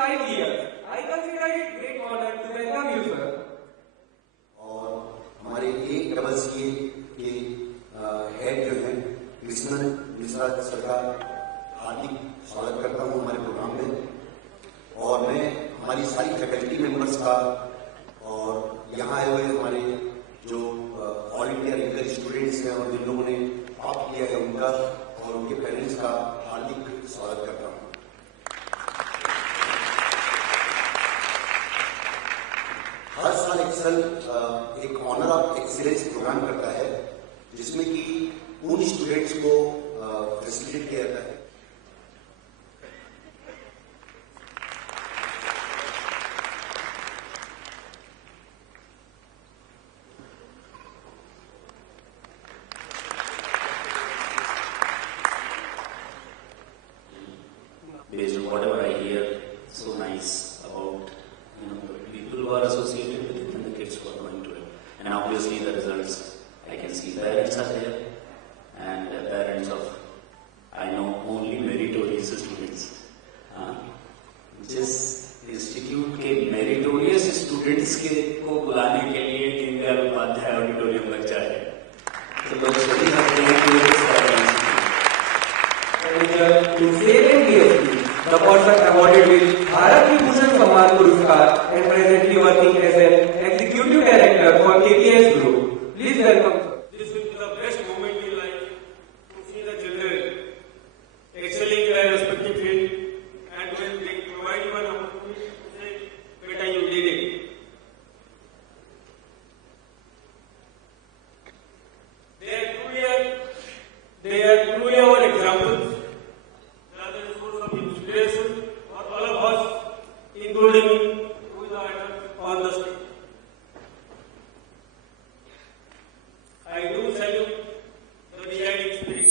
5 years. I consider it great honor to welcome you, sir. और हमारे एक double CA के हेड जो है कृष्णन मिश्रा सर का हार्दिक स्वागत करता हूँ हमारे प्रोग्राम में। और मैं हमारी सारी फैकल्टी मेंबर्स का और यहाँ आए हुए हमारे जो ऑल इंडिया रेगुलर स्टूडेंट्स हैं और जिन लोगों ने टॉप किया है उनका और उनके पेरेंट्स का हार्दिक स्वागत करता हूँ। हर साल एक्सेल एक ऑनर ऑफ एक्सीलेंस प्रोग्राम करता है जिसमें कि उन स्टूडेंट्स को फैसिलिटेट किया जाता है। Based on whatever I hear, so nice about the people who are associated with it and the kids who are going to it. And obviously the results, I can see parents are there and parents of, I know, only meritorious students. जिस इंस्टीट्यूट के meritorious students के को बुलाने के लिए दीनदयाल उपाध्याय ऑडिटोरियम लग जाए तो लोग सभी हकते हैं कि the person awarded with Bharat Vibhushan Samman Puraskar and presently working as an Executive Director for KPS Group. Please welcome, sir. This will be the best moment in life to see the children excelling in their respective field, and when they provide you an opportunity to say, "Beta, you did it." They are truly our examples. They are the source of inspiration for all of us, including who is on the stage. I do salute the deciding spirit.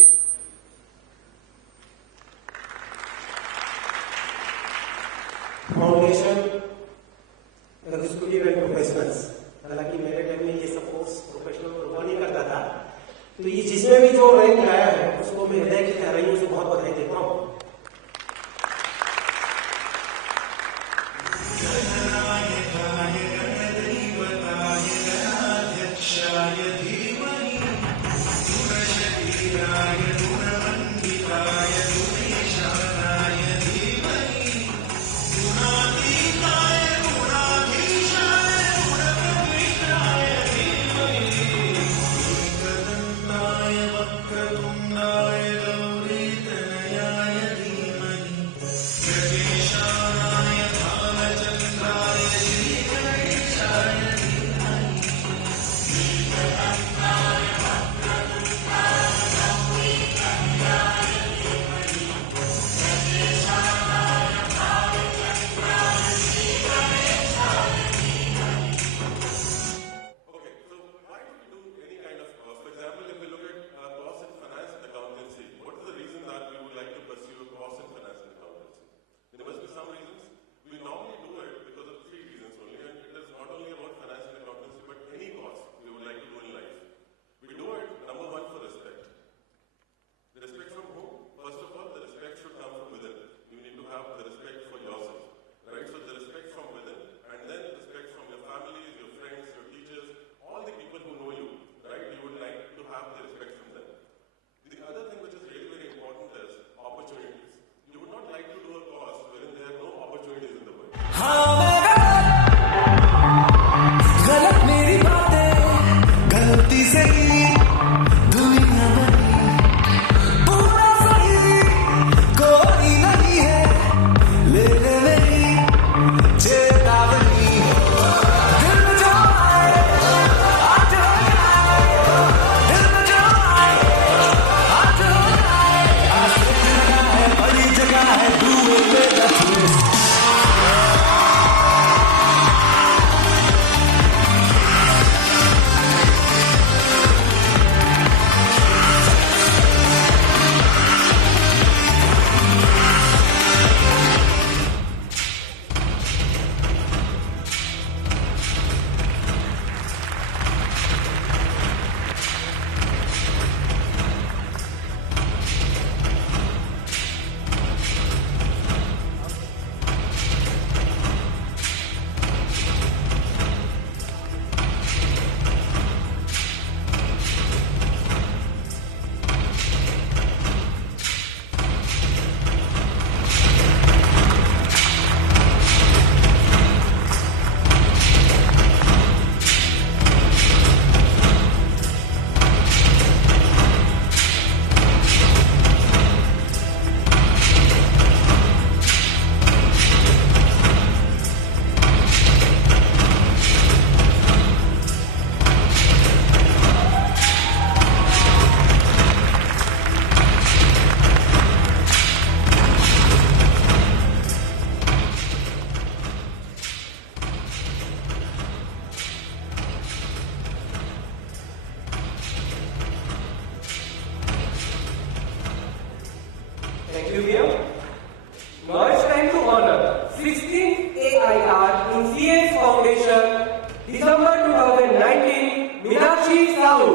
Foundation executive and professionals. हालांकि मेरे टाइम में ये सब course professional हुआ नहीं करता था, तो ये जिसमें भी जो रैंक आया है उसको मैं हृदय की गहराइयों से बहुत बधाई देता हूँ। Museum. Now it's time to honor 16th AIR in CS Foundation, December 2019, Meenakshi Sahu.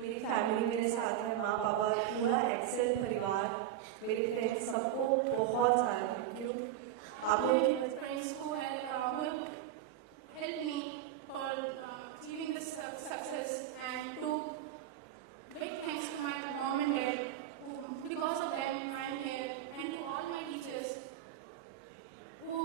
मेरी फैमिली मेरे साथ है, माँ पापा, पूरा एक्सेल परिवार, मेरे फ्रेंड्स, सबको बहुत सारा थैंक यू। आप लोगों की friends who helped me for achieving this success, and to big thanks to my mom and dad, who because of them I am here, and to all my teachers who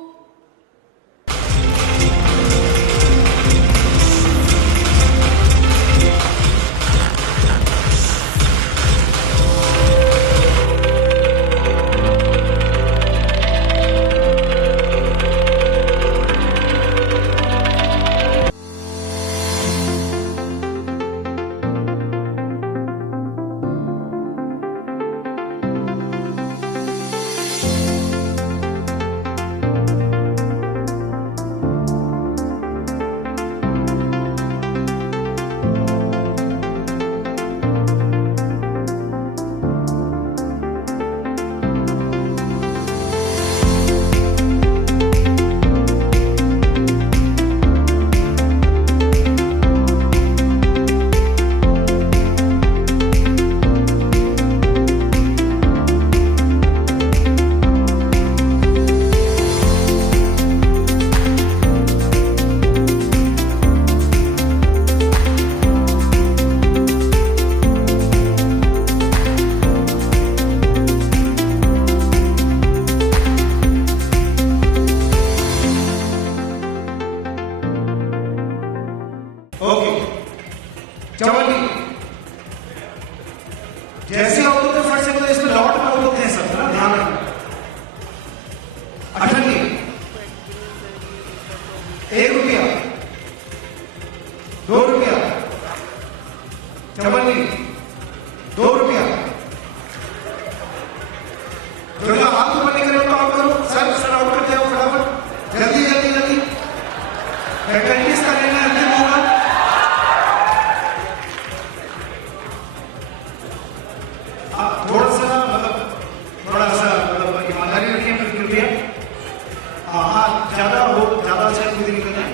जैसे होते थे फट से तो इसमें लौट में होते हैं सब ना, ध्यान रखना। 98 1 रुपया 2 रुपया 54 2 रुपया। जो जो हाथ ऊपर नहीं करे तो आउट करो, सर आउट करते हो फटाफट, जल्दी जल्दी जल्दी। फैकल्टीज का लेना अंतिम होगा। थोड़ा सा ईमानदारी रखिए कृपया। हाँ ज्यादा से खुद निकलना है।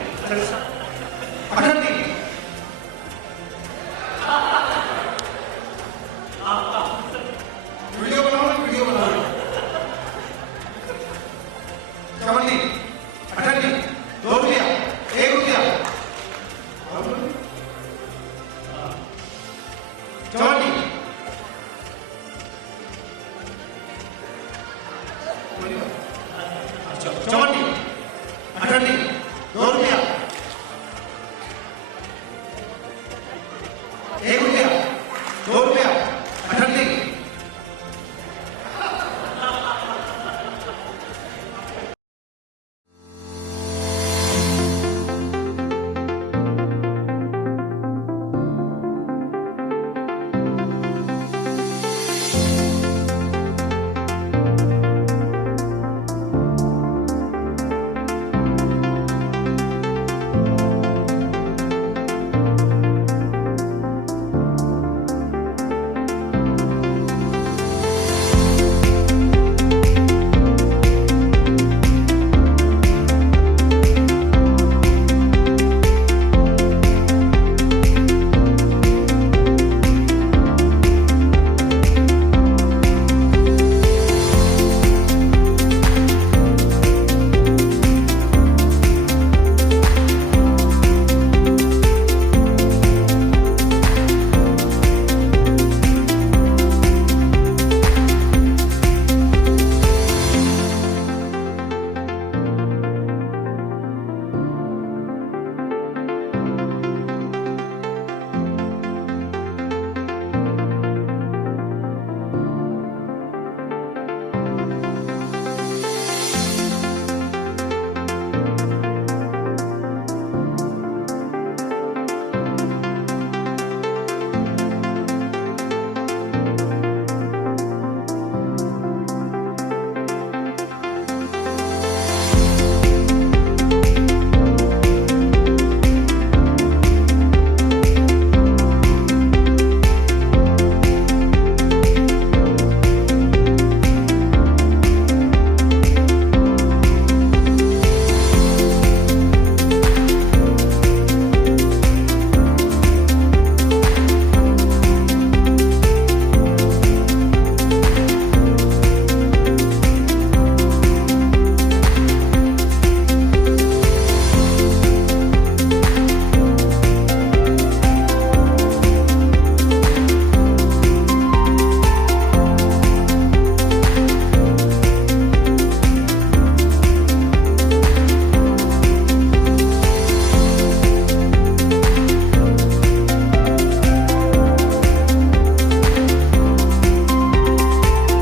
98 वीडियो बनाओ 54 98 2 रुपया 1 रुपया 54 54 98